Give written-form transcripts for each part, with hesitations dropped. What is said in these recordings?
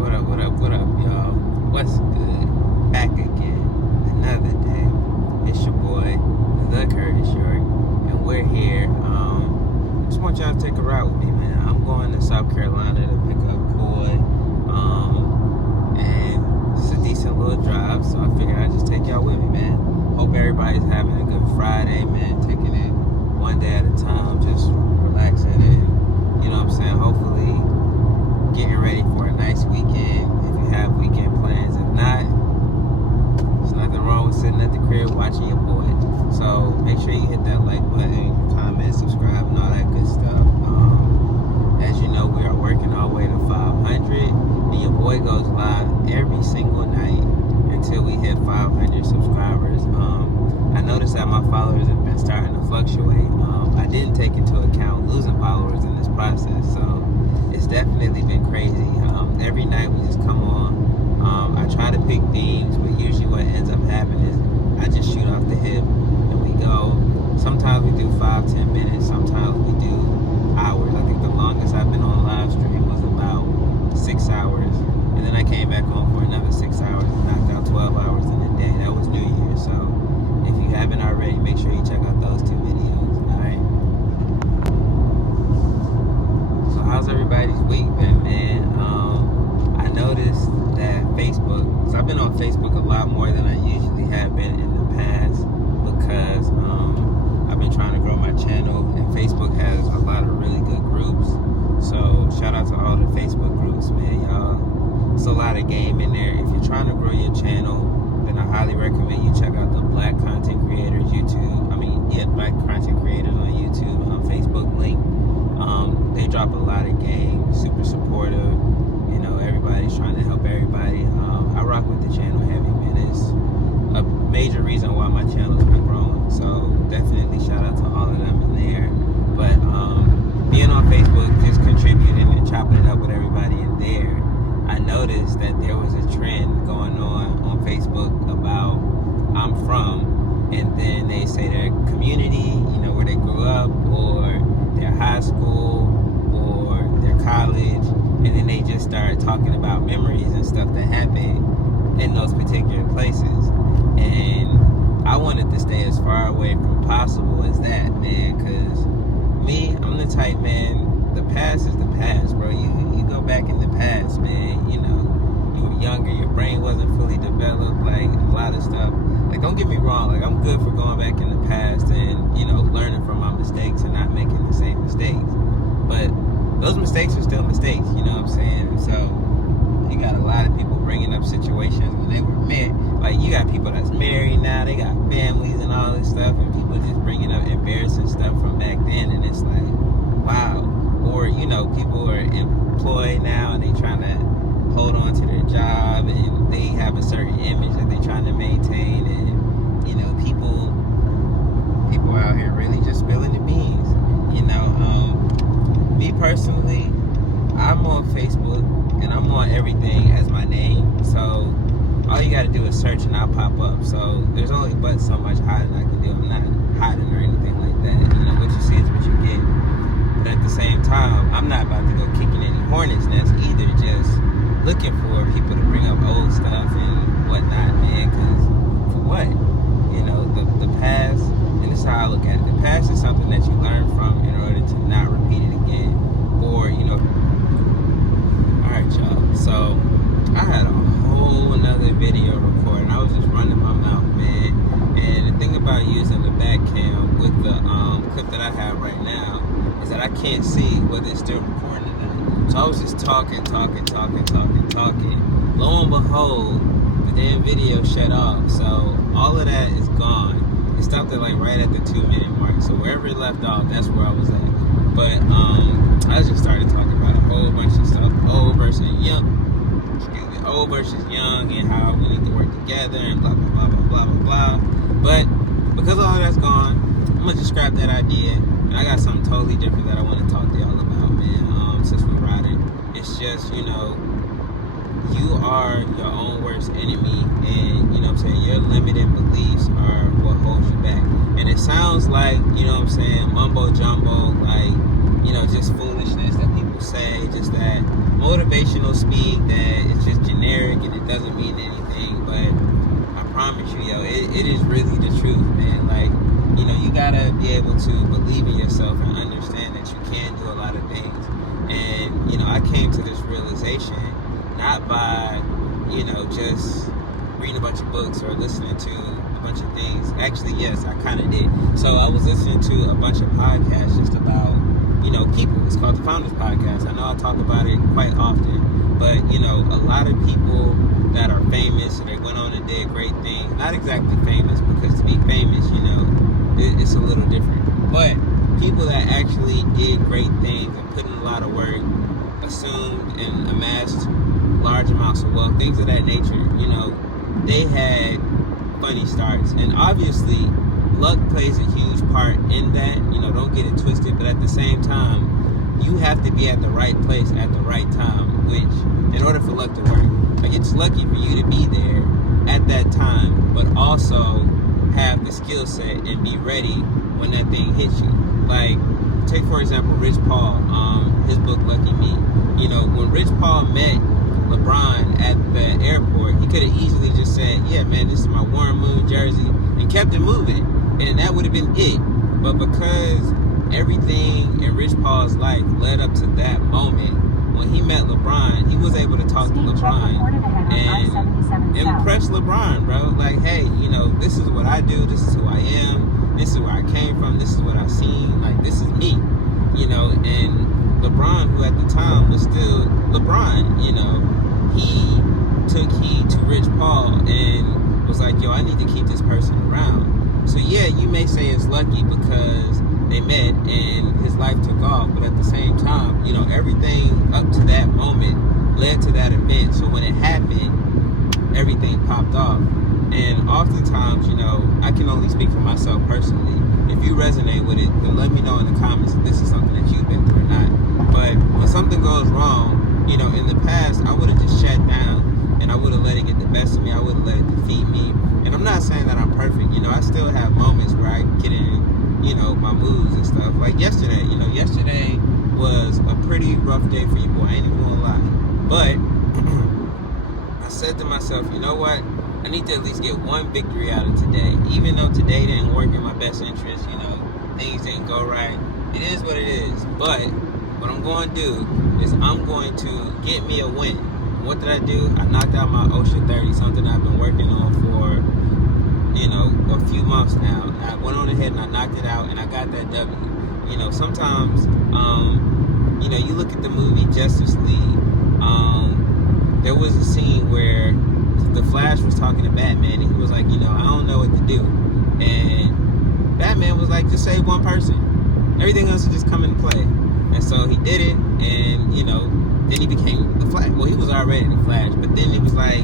What up, y'all? What's good? Back again. Another day. It's your boy, the Curtis York, and we're here. Just want y'all to take a ride with me, man. I'm going to South Carolina to pick up Coy. And it's a decent little drive, so I figured I'd just take y'all with me, man. Hope everybody's having a good Friday, man. Taking it one day at a time, just relaxing and, you know what I'm saying, hopefully getting ready for a nice weekend if you have weekend plans. If not, there's nothing wrong with sitting at the crib watching your boy. So make sure you hit that like button, comment, subscribe, and all that good stuff. As you know, we are working our way to 500, and your boy goes live every single night until we hit 500 subscribers. I noticed that my followers have been starting to fluctuate. I didn't take into account losing followers in this process, so it's definitely been crazy. Every night we just come on. I try to pick themes, but usually what ends up happening is I just shoot off the hip and we go. Sometimes we do 5-10 minutes, sometimes we do hours. I think the longest I've been on a live stream was about 6 hours, and then I came back on for another 6 hours and knocked out 12 hours in a day. That was New Year's, so if you haven't already, make sure you check out those 2 videos. Alright, so how's everybody's week been, man? I noticed that Facebook, because I've been on Facebook a lot more than I usually have been in the past, because I've been trying to grow my channel, and Facebook has a lot of really good groups. So shout out to all the Facebook groups, man, y'all. It's a lot of game in there. If you're trying to grow your channel, then I highly recommend you check out the Black Content Creators Black Content Creators on YouTube, Facebook link. They drop a lot of game, super supportive. You know, everybody's trying to help everybody. I rock with the channel heavy, man. It's a major reason why my channel's been growing. So definitely shout out to all of them in there. But being on Facebook, just contributing and chopping it up with everybody in there, I noticed that there was a trend going on Facebook about I'm from, and then they say their community, you know, where they grew up, or their high school, or their college, and then they just start talking about memories and stuff that happened in those particular places. And I wanted to stay as far away from possible as that, man, because me, I'm the type, man, the past is the past, bro. You go back in the past, man, you know, you were younger, your brain wasn't fully developed, like a lot of stuff. Like, don't get me wrong, like, I'm good for going back in the past and, you know, learning from my mistakes and not making the same mistakes. But those mistakes are still mistakes, you know what I'm saying? So you got a lot of people bringing up situations when they were married. Like, you got people that's married now, they got families and all this stuff, and people just bringing up embarrassing stuff from back then, and it's like, wow. Or, you know, people are employed now and they trying to hold on to their job, and they have a certain image that they're trying to maintain, and, you know, people out here really just spilling the beans, you know. Me personally, I'm on Facebook, and I'm on everything as my name, so all you gotta do is search and I'll pop up. So there's only but so much hiding I can do. I'm not hiding or anything like that. You know, what you see is what you get. But at the same time, I'm not about to go kicking any hornets nests either, just looking for people to bring up old stuff and whatnot, man, because for what? You know, the past, and this is how I look at it, the past is something that you learn from in order to not repeat it again, or, you know. Alright, y'all, so I had a whole another video recording. I was just running my mouth, man, and the thing about using the back cam with the clip that I have right now is that I can't see whether it's still recording or not. So I was just talking. Lo and behold, the damn video shut off. So all of that is gone. It stopped at like right at the 2-minute mark. So wherever it left off, that's where I was at. But I just started talking about a whole bunch of stuff. Old versus young, and how we need to work together, and blah blah blah blah blah blah. But because all of that's gone, I'm gonna just scrap that idea, and I got something totally different that I want to talk to y'all about, man. Since we ride it, it's just, you know, you are your own worst enemy, and, you know what I'm saying, your limiting beliefs are what holds you back. And it sounds like, you know what I'm saying, mumbo jumbo, like, you know, just foolishness that people people say just that motivational speak that it's just generic and it doesn't mean anything, but I promise you, yo, it is really the truth, man. Like, you gotta be able to believe in yourself and understand that you can do a lot of things. And, I came to this realization not by, just reading a bunch of books or listening to a bunch of things. Actually, yes, I kind of did. So I was listening to a bunch of podcasts just about, people. It's called the Founders Podcast. I know I talk about it quite often, but, a lot of people that are famous and they went on and did great things. Not exactly famous, because to be famous, it's a little different. But people that actually did great things and put in a lot of work, assumed and amassed large amounts of wealth, things of that nature, they had funny starts. And obviously, luck plays a huge part in that. Don't get it twisted. But at the same time, you have to be at the right place at the right time, which, in order for luck to work, like, it's lucky for you to be there at that time, but also have the skill set and be ready when that thing hits you. Like, take for example Rich Paul, his book Lucky Me. When Rich Paul met LeBron at the airport, he could have easily just said, yeah, man, this is my Warren Moon jersey, and kept it moving, and that would have been it. But because everything in Rich Paul's life led up to that moment, when he met LeBron, he was able to talk to LeBron and impress LeBron, bro. Like, hey, this is what I do, this is who I am, this is where I came from, this is what I've seen, like, this is me, and LeBron, who at the time was still LeBron, he took heed to Rich Paul and was like, yo, I need to keep this person around. So yeah, you may say it's lucky because they met and his life took off, but at the same time, everything up to that moment led to that event. So when it happened, everything popped off. And oftentimes, I can only speak for myself personally. If you resonate with it, then let me know in the comments if this is something that you've been through or not. But when something goes wrong, in the past, I would have just shut down and I would have let it get the best of me. I would have let it defeat me. And I'm not saying that I'm perfect. I still have moments where I get in, my moods and stuff. Like yesterday, yesterday was a pretty rough day for you, boy. I ain't even gonna lie. But I said to myself, you know what? I need to at least get one victory out of today. Even though today didn't work in my best interest, things didn't go right. It is what it is. But what I'm going to do is I'm going to get me a win. What did I do? I knocked out my OSHA 30, something I've been working on for, a few months now. I went on ahead and I knocked it out and I got that W. Sometimes, you look at the movie Justice League, there was a scene where the Flash was talking to Batman and he was like, I don't know what to do. And Batman was like, just save one person. Everything else will just come into play. And so he did it, and, then he became the Flash. Well, he was already the Flash, but then it was like,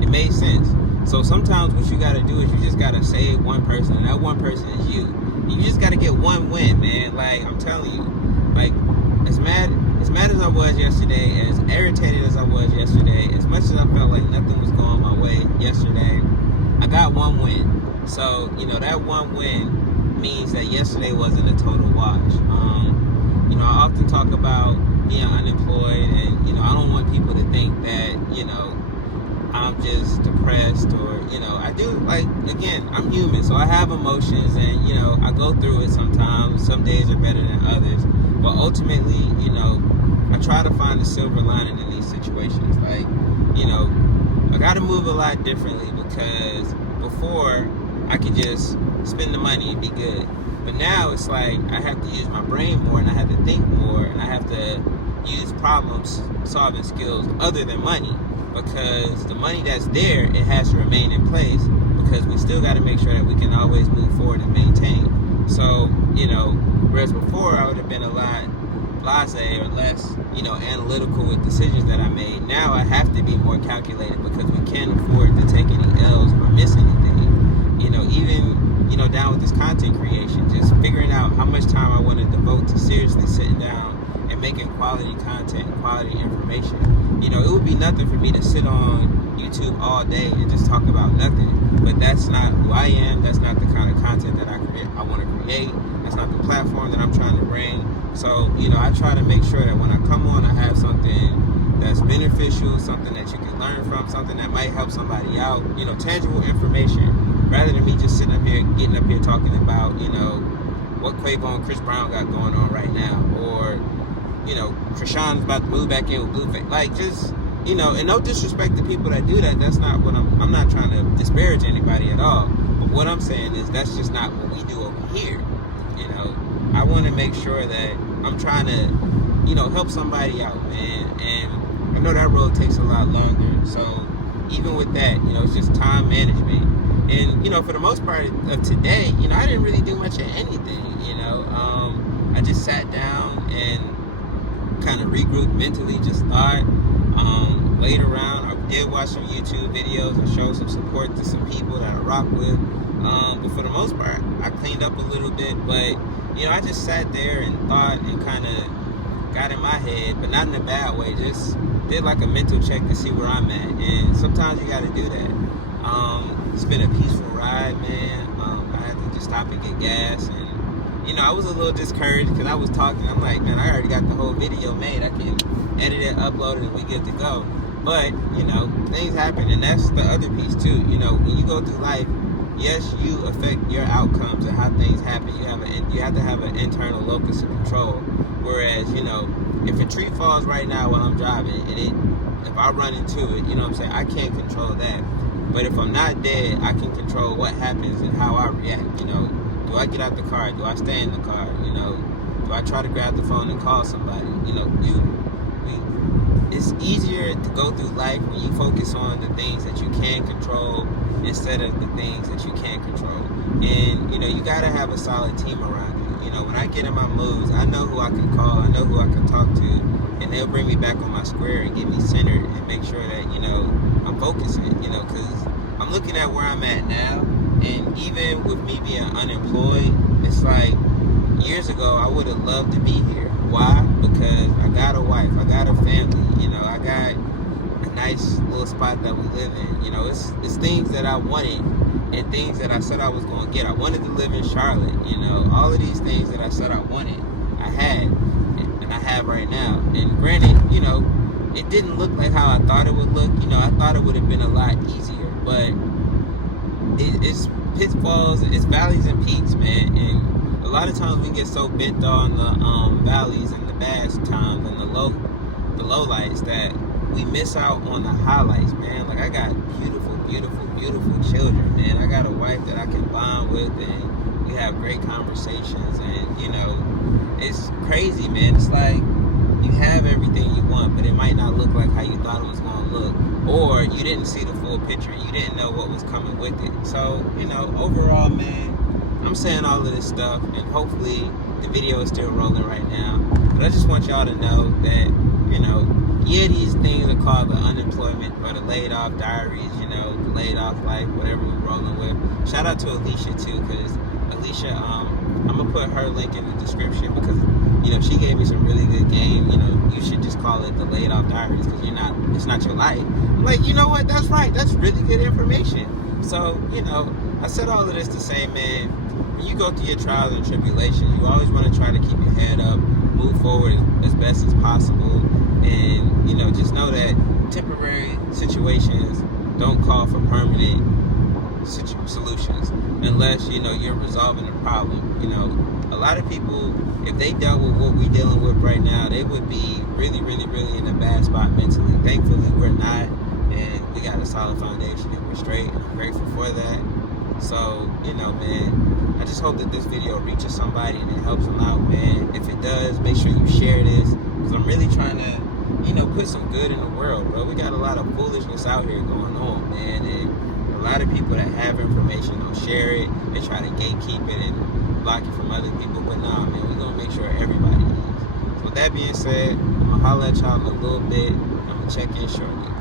it made sense. So sometimes what you got to do is you just got to save one person, and that one person is you. You just got to get one win, man. Like, I'm telling you, like, as mad as I was yesterday, as irritated as I was yesterday, as much as I felt like nothing was going my way yesterday, I got one win. So, that one win means that yesterday wasn't a total wash. I often talk about being unemployed, and, I don't want people to think that, I'm just depressed or, I do, like, again, I'm human, so I have emotions and, I go through it sometimes. Some days are better than others, but ultimately, I try to find the silver lining in these situations. Like, I got to move a lot differently, because before I could just spend the money and be good. But now it's like I have to use my brain more, and I have to think more, and I have to use problem-solving skills other than money, because the money that's there, it has to remain in place, because we still got to make sure that we can always move forward and maintain. So, whereas before I would have been a lot blasé or less, analytical with decisions that I made, now I have to be more calculated, because we can't afford to take any L's or miss anything. Even down with this content creation, just figuring out how much time I want to devote to seriously sitting down and making quality content and quality information. It would be nothing for me to sit on YouTube all day and just talk about nothing, but that's not who I am. That's not the kind of content that I want to create. That's not the platform that I'm trying to bring. So, you know, I try to make sure that when I come on, I have something that's beneficial, something that you can learn from, something that might help somebody out, you know, tangible information, rather than me just sitting up here, getting up here talking about, you know, what Quavo and Chris Brown got going on right now, or, you know, Krishan's about to move back in with Blueface. Like, just, you know, and no disrespect to people that do that. That's not what I'm not trying to disparage anybody at all. But what I'm saying is that's just not what we do over here. You know, I want to make sure that I'm trying to, you know, help somebody out, man. And I know that road takes a lot longer. So even with that, you know, it's just time management. And, you know, for the most part of today, you know, I didn't really do much of anything, you know. I just sat down and kind of regrouped mentally, just thought, laid around. I did watch some YouTube videos and show some support to some people that I rock with. But for the most part, I cleaned up a little bit. But, you know, I just sat there and thought and kind of got in my head, but not in a bad way. Just did like a mental check to see where I'm at. And sometimes you got to do that. It's been a peaceful ride, man. I had to just stop and get gas. And, you know, I was a little discouraged because I was talking. I'm like, man, I already got the whole video made. I can edit it, upload it, and we good to go. But, you know, things happen, and that's the other piece too. You know, when you go through life, yes, you affect your outcomes and how things happen. You have to have an internal locus of control. Whereas, you know, if a tree falls right now while I'm driving, and if I run into it, you know what I'm saying, I can't control that. But if I'm not dead, I can control what happens and how I react. You know, do I get out the car? Do I stay in the car? You know, do I try to grab the phone and call somebody? You know, it's easier to go through life when you focus on the things that you can control instead of the things that you can't control. And, you know, you got to have a solid team around you. You know, when I get in my moods, I know who I can call, I know who I can talk to, and they'll bring me back on my square and get me centered and make sure that, you know, I'm focusing, you know, because I'm looking at where I'm at now, and even with me being unemployed, it's like years ago I would have loved to be here. Why? Because I got a wife, I got a family, you know, I got a nice little spot that we live in. You know, it's things that I wanted and things that I said I was going to get. I wanted to live in Charlotte, you know, all of these things that I said I wanted, I had, and I have right now. And granted, you know, it didn't look like how I thought it would look. You know, I thought it would have been a lot easier, but it's pitfalls, it's valleys and peaks, man. And a lot of times we get so bent on the valleys and the bad times and the low lights that we miss out on the highlights, man. Like, I got beautiful, beautiful, beautiful children, man. I got a wife that I can bond with, and we have great conversations. And, you know, it's crazy, man. It's like you have everything you want, but it might not look like how you thought it was going to look, or you didn't see the full picture. You didn't know what was coming with it. So, you know, overall, man, I'm saying all of this stuff, and hopefully the video is still rolling right now. But I just want y'all to know that, you know, yeah, these things are called the unemployment or the laid off diaries, you know, the laid off life, whatever we're rolling with. Shout out to Alicia too, because Alicia, I'm gonna put her link in the description, because, you know, she gave me some really good game. You know, you should just call it the laid off diaries, because it's not your life. I'm like, you know what? That's right. That's really good information. So, you know, I said all of this to say, man, when you go through your trials and tribulations, you always want to try to keep your head up, move forward as best as possible, and, you know, just know that temporary situations don't call for permanent solutions unless, you know, you're resolving a problem. You know, a lot of people, if they dealt with what we're dealing with right now, they would be really, really, really in a bad spot mentally. Thankfully, we're not, and we got a solid foundation, and we're straight, and I'm grateful for that. So, you know, man, I just hope that this video reaches somebody and it helps them out, man. If it does, make sure you share this, because I'm really trying to, you know, put some good in the world, bro. We got a lot of foolishness out here going on, man, and a lot of people that have information don't share it. They try to gatekeep it and block it from other people, but nah, man, we're gonna make sure everybody is. So with that being said, I'm gonna holler at y'all in a little bit. I'm gonna check in shortly.